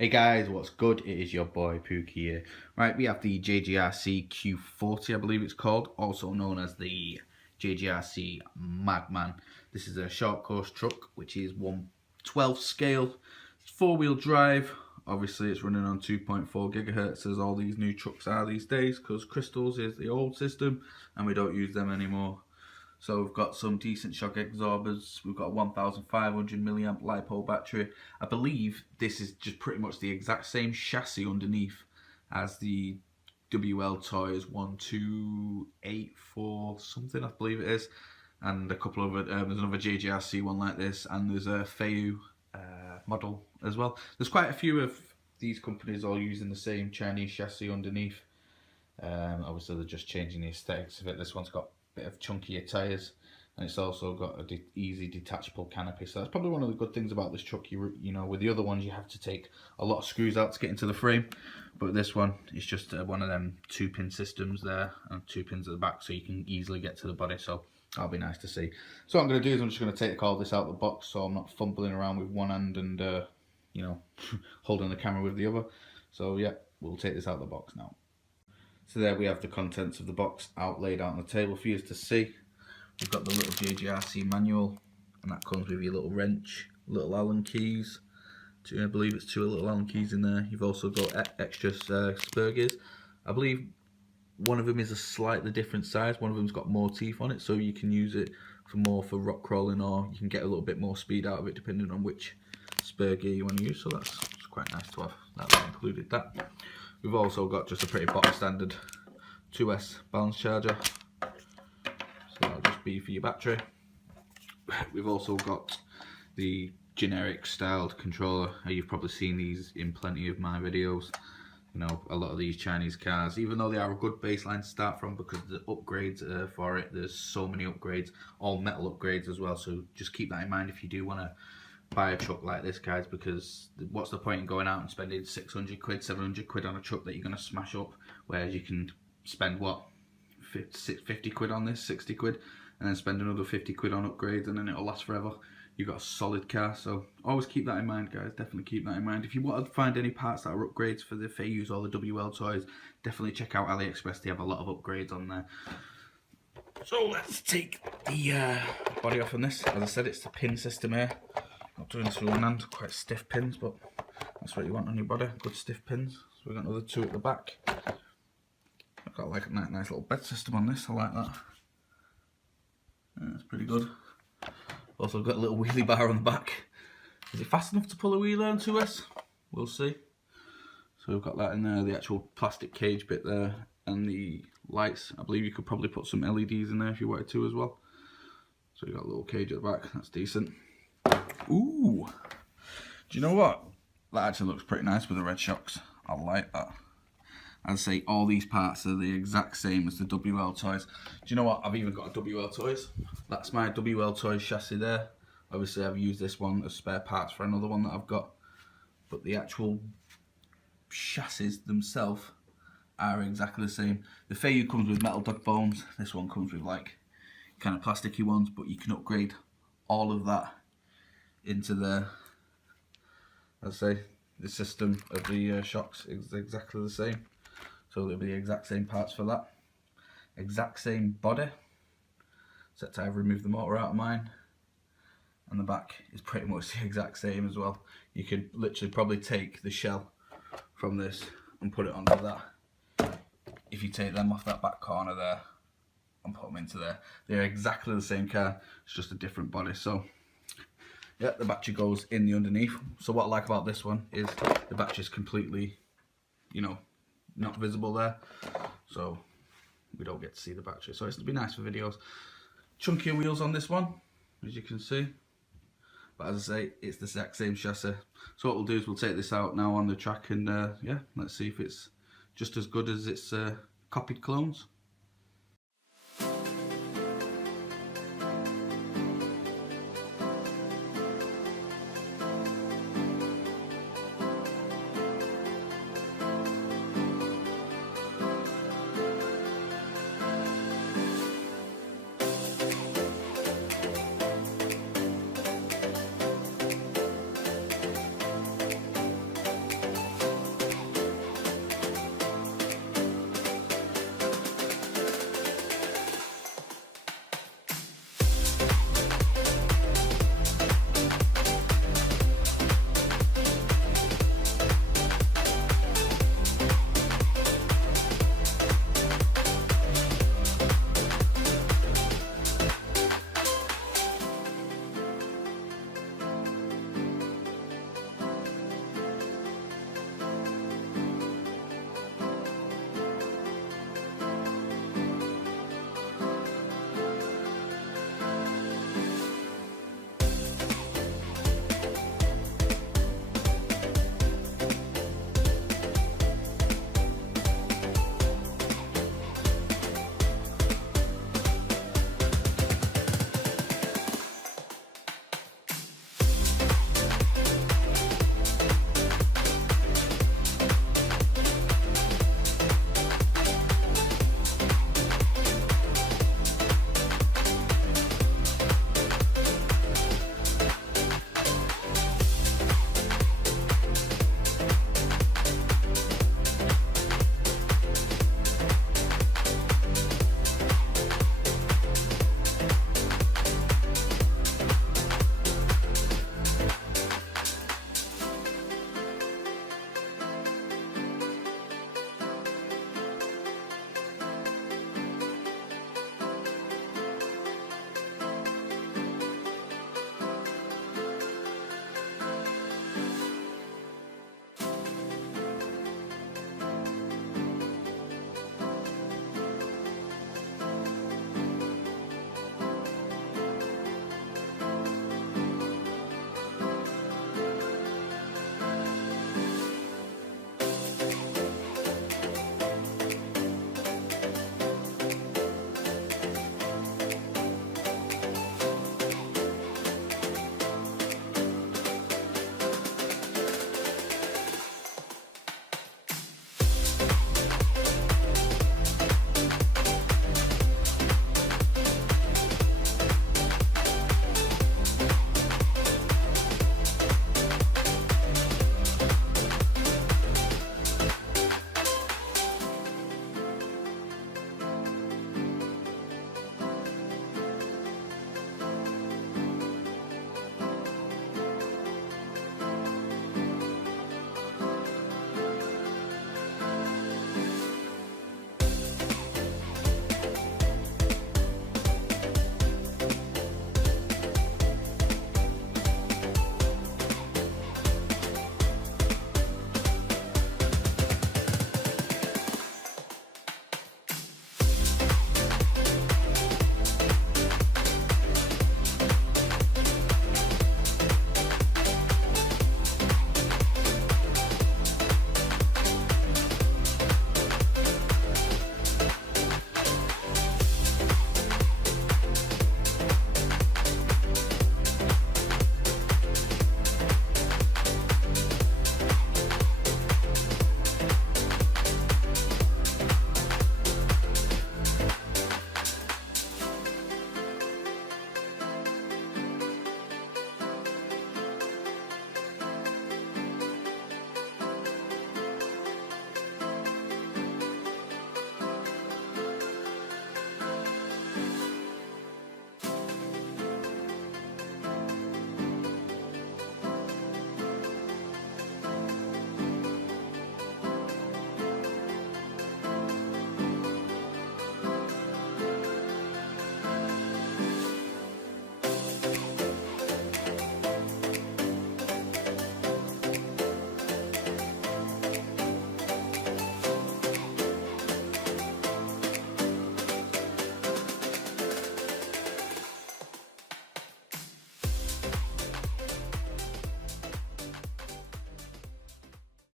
Hey guys, what's good? It is your boy Pookie here. Right, we have the Jjrc Q40, I believe it's called, also known as the Jjrc Mad Man. This is a short course truck, which is 1/12 scale. It's 4-wheel drive. Obviously, it's running on 2.4 gigahertz, as all these new trucks are these days, because crystals is the old system, and we don't use them anymore. So we've got some decent shock absorbers. We've got a 1500 milliamp LiPo battery. I believe this is just pretty much the exact same chassis underneath as the WL Toys 1284 something, I believe it is, and a couple of there's another Jjrc one like this, and there's a Feiyu model as well. There's quite a few of these companies all using the same Chinese chassis underneath. Obviously they're just changing the aesthetics of it. This one's got bit of chunkier tyres, and it's also got a easy detachable canopy, so that's probably one of the good things about this truck. You know, with the other ones you have to take a lot of screws out to get into the frame, but this one is just one of them 2-pin systems there, and 2 pins at the back, so you can easily get to the body. So that'll be nice to see. So what I'm going to do is I'm just going to take all this out of the box, so I'm not fumbling around with one hand and you know, holding the camera with the other. So yeah, we'll take this out of the box now. So there we have the contents of the box out, laid out on the table for you to see. We've got the little Jjrc manual, and that comes with your little wrench, little Allen keys. I believe it's 2 little Allen keys in there. You've also got extra spur gears. I believe one of them is a slightly different size. One of them's got more teeth on it, so you can use it for rock crawling, or you can get a little bit more speed out of it depending on which spur gear you want to use. So that's quite nice to have that included. That. We've also got just a pretty box standard 2S balance charger, so that'll just be for your battery. We've also got the generic styled controller. You've probably seen these in plenty of my videos. You know, a lot of these Chinese cars, even though they are a good baseline to start from, because the upgrades for it, there's so many upgrades, all metal upgrades as well, so just keep that in mind if you do want to buy a truck like this, guys, because what's the point in going out and spending 600 quid, 700 quid on a truck that you're going to smash up, whereas you can spend, what, 50 quid on this, 60 quid, and then spend another 50 quid on upgrades, and then it'll last forever. You've got a solid car, so always keep that in mind, guys. Definitely keep that in mind. If you want to find any parts that are upgrades for the Feiyus or the WL Toys, definitely check out AliExpress. They have a lot of upgrades on there. So let's take the body off on this. As I said, it's the pin system here. Not doing this with one hand, quite stiff pins, but that's what you want on your body, good stiff pins. So we've got another 2 at the back. I've got like a nice little bed system on this, I like that. Yeah, that's pretty good. Also got a little wheelie bar on the back. Is it fast enough to pull a wheelie on 2S? We'll see. So we've got that in there, the actual plastic cage bit there, and the lights. I believe you could probably put some LEDs in there if you wanted to as well. So you've got a little cage at the back, that's decent. Ooh, do you know what? That actually looks pretty nice with the red shocks. I like that. As I say, all these parts are the exact same as the WL Toys. Do you know what? I've even got a WL Toys. That's my WL Toys chassis there. Obviously, I've used this one as spare parts for another one that I've got. But the actual chassis themselves are exactly the same. The Feiyu comes with metal dog bones. This one comes with like kind of plasticky ones, but you can upgrade all of that into the, as I say, the system of the shocks is exactly the same. So it'll be the exact same parts for that. Exact same body. Except I've removed the motor out of mine. And the back is pretty much the exact same as well. You could literally probably take the shell from this and put it onto that. If you take them off that back corner there and put them into there. They're exactly the same car, it's just a different body. So yeah, the battery goes in the underneath. So what I like about this one is the battery's completely, you know, not visible there. So we don't get to see the battery. So it'll be nice for videos. Chunkier wheels on this one, as you can see. But as I say, it's the exact same chassis. So what we'll do is we'll take this out now on the track and yeah, let's see if it's just as good as its copied clones.